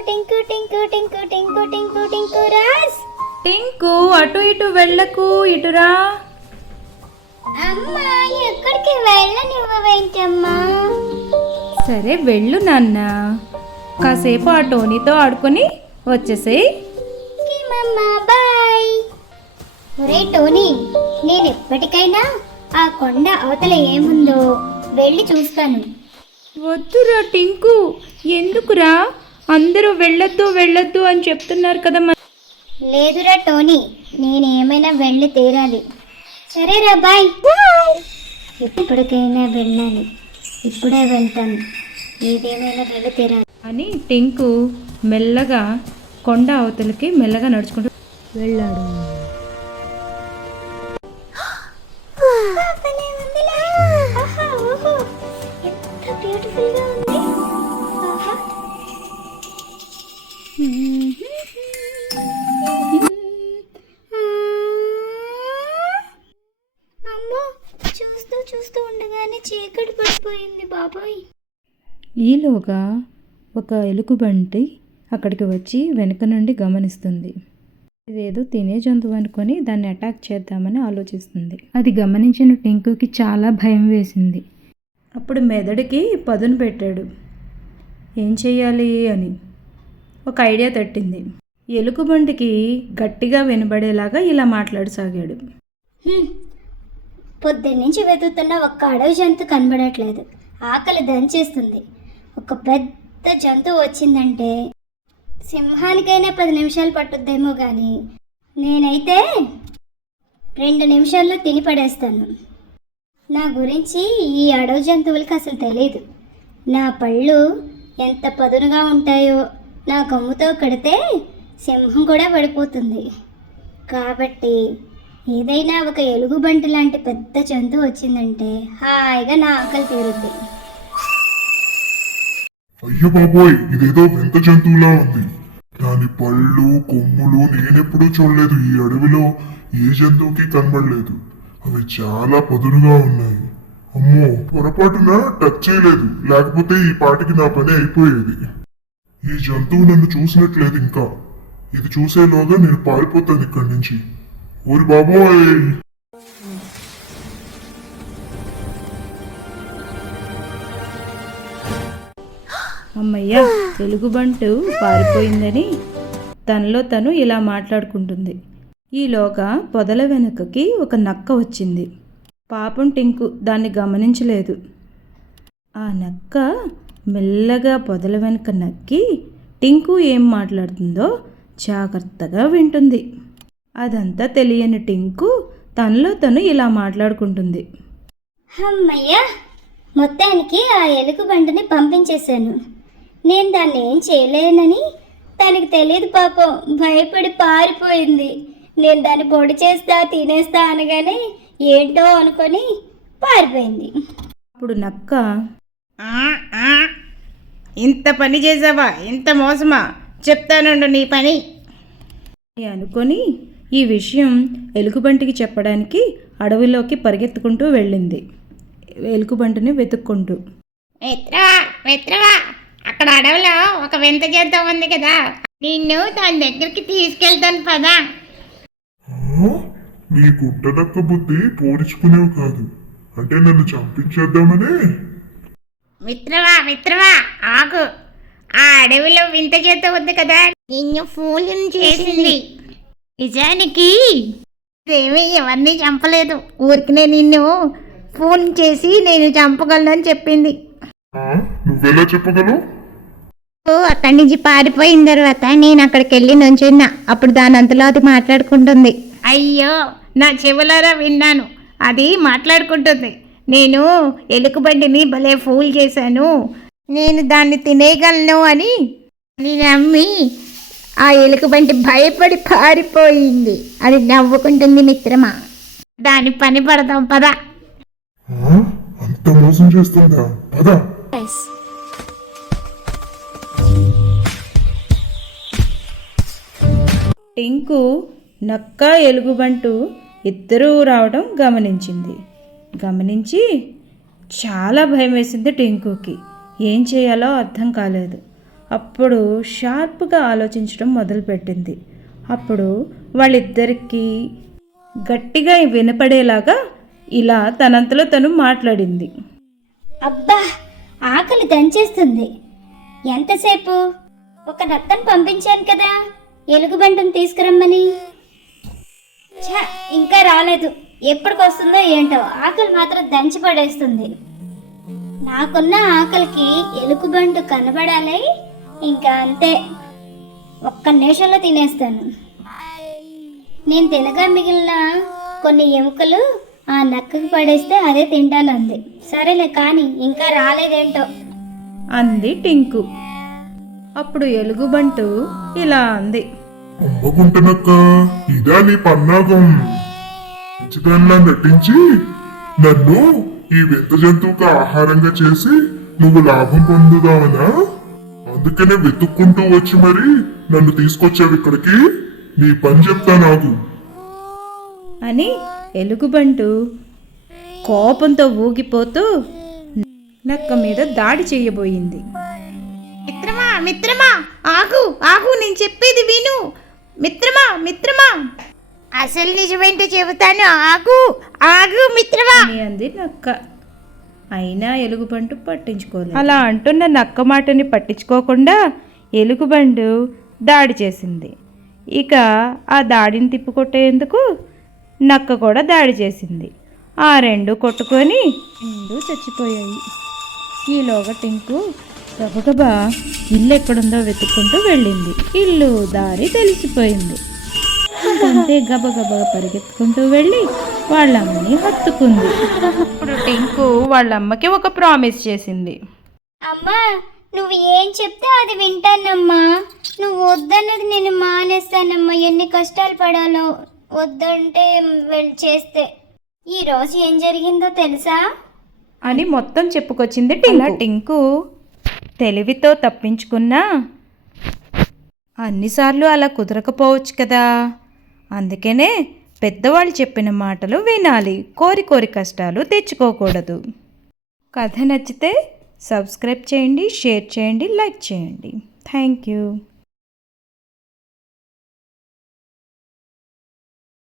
టింకు టింకు టింకు టింకు టింకు టింకు టింకు రాస్ టింకు అటు ఇటు వెళ్ళకు ఇటురా అమ్మా ఎక్కడికి వెళ్ళనివ్వవేంటమ్మా? సరే వెళ్ళు నాన్న. కాసేపు ఆ టోనీతో ఆడుకొని వచ్చేసేయ్. బాయ్. ఒరే టోనీ నేను ఎప్పటికైనా ఆ కొండ అవతల ఏముందో వెళ్ళి చూస్తాను. వద్దురా టింకు. ఎందుకురా? అందరూ వెళ్ళొద్దు వెళ్ళొద్దు అని చెప్తున్నారు కదా మరి లేదురా టోనీ నేనేమైనా వెళ్ళి తీరాలి. సరేరా బాయ్. ఎప్పటికైనా వెళ్ళాలి. ఇప్పుడే వెళ్తాను. ఏదేమైనా వెళ్ళి తీరాలి. అని టింకు మెల్లగా కొండ అవతలకి మెల్లగా నడుచుకుంటూ వెళ్ళాడు. ఉండగానే చీకటి పడిపోయింది బాబాయ్. ఈలోగా ఒక ఎలుగుబంటి అక్కడికి వచ్చి వెనుక నుండి గమనిస్తుంది. ఇదేదో తినే జంతువు అనుకొని దాన్ని అటాక్ చేద్దామని ఆలోచిస్తుంది. అది గమనించిన టింకుకి చాలా భయం వేసింది. అప్పుడు మెదడుకి పదును పెట్టాడు. ఏం చెయ్యాలి అని ఒక ఐడియా తట్టింది. ఎలుగుబంటికి గట్టిగా వినబడేలాగా ఇలా మాట్లాడసాగాడు. పొద్దున్నుంచి వెతుకుతున్న ఒక్క అడవి జంతు కనబడట్లేదు. ఆకలి దంచేస్తుంది. ఒక పెద్ద జంతువు వచ్చిందంటే సింహానికైనా పది నిమిషాలు పట్టుద్దేమో కానీ నేనైతే రెండు నిమిషాల్లో తిని పడేస్తాను. నా గురించి ఈ అడవి జంతువులకి అసలు తెలియదు నా పళ్ళు ఎంత పదునుగా ఉంటాయో నా కమ్ముతో కడితే సింహం కూడా పడిపోతుంది. కాబట్టి ఏదైనా ఒక ఎలుగుబంటి లాంటి పెద్ద జంతువు వచ్చిందంటే హాయిగా నా ఆకలి తీరుద్ది. అయ్యో బాబోయ్ ఇదేదో వింత జంతువులా ఉంది. దాని పళ్ళు కొమ్ములు నేనెప్పుడూ చూడలేదు. ఈ అడవిలో ఏ జంతువుకి కనబడలేదు. అవి చాలా పదునుగా ఉన్నాయి. అమ్మో పొరపాటున టచ్ చేయలేదు. లేకపోతే ఈ పాటికి నా పని అయిపోయేది. ఈ జంతువు నన్ను చూసినట్లేదు ఇంకా. ఇది చూసేలోగా నేను పారిపోతాను ఇక్కడి నుంచి. ఓరి బాబోయ్ అమ్మయ్య తెలుగుబంటు పారిపోయిందని తనలో తను ఇలా మాట్లాడుకుంటుంది. ఈలోగా పొదల వెనుకకి ఒక నక్క వచ్చింది. పాపం టింకు దాన్ని గమనించలేదు. ఆ నక్క మెల్లగా పొదల వెనుక నక్కి టింకు ఏం మాట్లాడుతుందో జాగ్రత్తగా వింటుంది. అదంతా తెలియని టింకు తనలో తను ఇలా మాట్లాడుకుంటుంది. అమ్మయ్య మొత్తానికి ఆ ఎలుగుబంటిని పంపించేశాను. నేను దాన్ని ఏం చేయలేనని తనకి తెలియదు పాపం భయపడి పారిపోయింది. నేను దాన్ని పొడి చేస్తా తినేస్తా అనగానే ఏంటో అనుకొని పారిపోయింది. అప్పుడు నక్క. ఇంత పని చేసావా? ఇంత మోసమా? చెప్తానుండు నీ పని. అని అనుకొని ఈ విషయం ఎలుగుబంటికి చెప్పడానికి అడవిలోకి పరిగెత్తుకుంటూ వెళ్ళింది. ఎలుగుబంటిని వెతుక్కుంటూ. మిత్రవా మిత్రవా అక్కడ అడవిలో ఒక వింత జంతువు ఉంది కదా. నిన్ను దాని దగ్గరికి తీసుకెళ్తాను పదా? నీ గుడ్డనక్క బుద్ధి పోనిచుకునేవి కాదు. అంటే నన్ను చంపించేద్దామనే? మిత్రవా మిత్రవా ఆగు. ఆ అడవిలో వింత జంతువు ఉంది కదా. నిన్ను ఫూలిని చేసింది. నిజానికి? దేవి ఎవరిని చంపలేదు. ఊరికినే నిన్ను ఫోన్ చేసి నేను చంపగలనని చెప్పింది. ఆ? నువ్వెలా చెప్పగలవు? అక్కడి నుంచి పారిపోయిన తర్వాత నేను అక్కడికి వెళ్ళి నుంచున్నా. అప్పుడు దాని అంతలో అది మాట్లాడుకుంటుంది. అయ్యో నా చెవులారా విన్నాను. అది మాట్లాడుకుంటుంది. నేను ఎలుకబండిని భలే ఫూల్ చేశాను. నేను దాన్ని తినేయగలను అని నేను నమ్మి ఆ ఎలుకబంటి భయపడి పారిపోయింది. అది నవ్వుకుంటుంది మిత్రమా. దాని పని పడదాం పదా? అంత మోసం చేస్తుందా? పద. టింకు నక్క ఎలుగుబంటు ఇద్దరూ రావడం గమనించింది. గమనించి చాలా భయం వేసింది టింకుకి. ఏం చేయాలో అర్థం కాలేదు. అప్పుడు షార్ప్గా ఆలోచించడం మొదలుపెట్టింది. అప్పుడు వాళ్ళిద్దరికీ గట్టిగా వినపడేలాగా ఇలా తనంతలో తను మాట్లాడింది. అబ్బా ఆకలి దంచేస్తుంది. ఎంతసేపు? ఒక నక్కను పంపించాను కదా ఎలుగుబంటను తీసుకురమ్మని. ఛ, ఇంకా రాలేదు. ఎప్పటికొస్తుందో ఏంటో ఆకలి మాత్రం దంచి పడేస్తుంది నాకున్న ఆకలికి ఎలుగుబంటు కనబడాలి ఇంకా అంతే ఒక్క నిమిషంలో తినేస్తాను. నేను తినగా మిగిలిన కొన్ని ఎముకలు ఆ నక్కకి పడేస్తే అదే తింటానంది. సరేలే కానీ ఇంకా రాలేదేంటో. అంది టింకు. అప్పుడు ఎలుగుబంటు ఇలా అంది. అమ్మగుంటనక్క ఇదా నీ పన్నాగం. మంచిదానిలా నటించి నన్ను ఈ వింత జంతువుకు ఆహారంగా చేసి నువ్వు లాభం పొందుదావనా? అందుకనే వెతుక్కుంటూ వచ్చి మరి నన్ను తీసుకొచ్చావు ఇక్కడికి. నీ పని చెప్తా నాకు అని ఎలుగుబంటు కోపంతో ఊగిపోతూ నక్క మీద దాడి చేయబోయింది. మిత్రమా మిత్రమా ఆగు ఆగు నేను చెప్పేది విను. మిత్రమా మిత్రమా. అసలు నిజమేంటో చెబుతాను ఆగు ఆగు మిత్రమా. అని అంది నక్క. అయినా ఎలుగుబంటు పట్టించుకోలేదు. అలా అంటున్న నక్క మాటని పట్టించుకోకుండా ఎలుగుబంటు దాడి చేసింది. ఇక ఆ దాడిని తిప్పికొట్టేందుకు నక్క కూడా దాడి చేసింది. ఆ రెండు కొట్టుకొని రెండు చచ్చిపోయాయి. ఈలోగా టింకు గబగబా ఇల్లు ఎక్కడుందో వెతుక్కుంటూ వెళ్ళింది. ఇల్లు దారి తెలిసిపోయింది. అంతే గబగబా పరిగెత్తుకుంటూ వెళ్ళి వాళ్ళ అమ్మని హత్తుకుంది. ఇప్పుడు టింకు వాళ్ళ అమ్మకి ఒక ప్రామిస్ చేసింది. అమ్మా నువ్వు ఏం చెప్తే అది వింటానమ్మా. నువ్వు వద్దన్నది నేను మానేస్తానమ్మా. ఎన్ని కష్టాలు పడాలో వద్దంటే వెళ్ళి చేస్తే. ఈ రోజు ఏం జరిగిందో తెలుసా? అని మొత్తం చెప్పుకొచ్చింది టింకు. టింకు తెలివితో తప్పించుకున్నా అన్నిసార్లు అలా కుదరకపోవచ్చు కదా. అందుకనే పెద్దవాళ్ళు చెప్పిన మాటలు వినాలి. కోరి కోరి కష్టాలు తెచ్చుకోకూడదు. కథ నచ్చితే సబ్స్క్రైబ్ చేయండి షేర్ చేయండి లైక్ చేయండి. Thank you.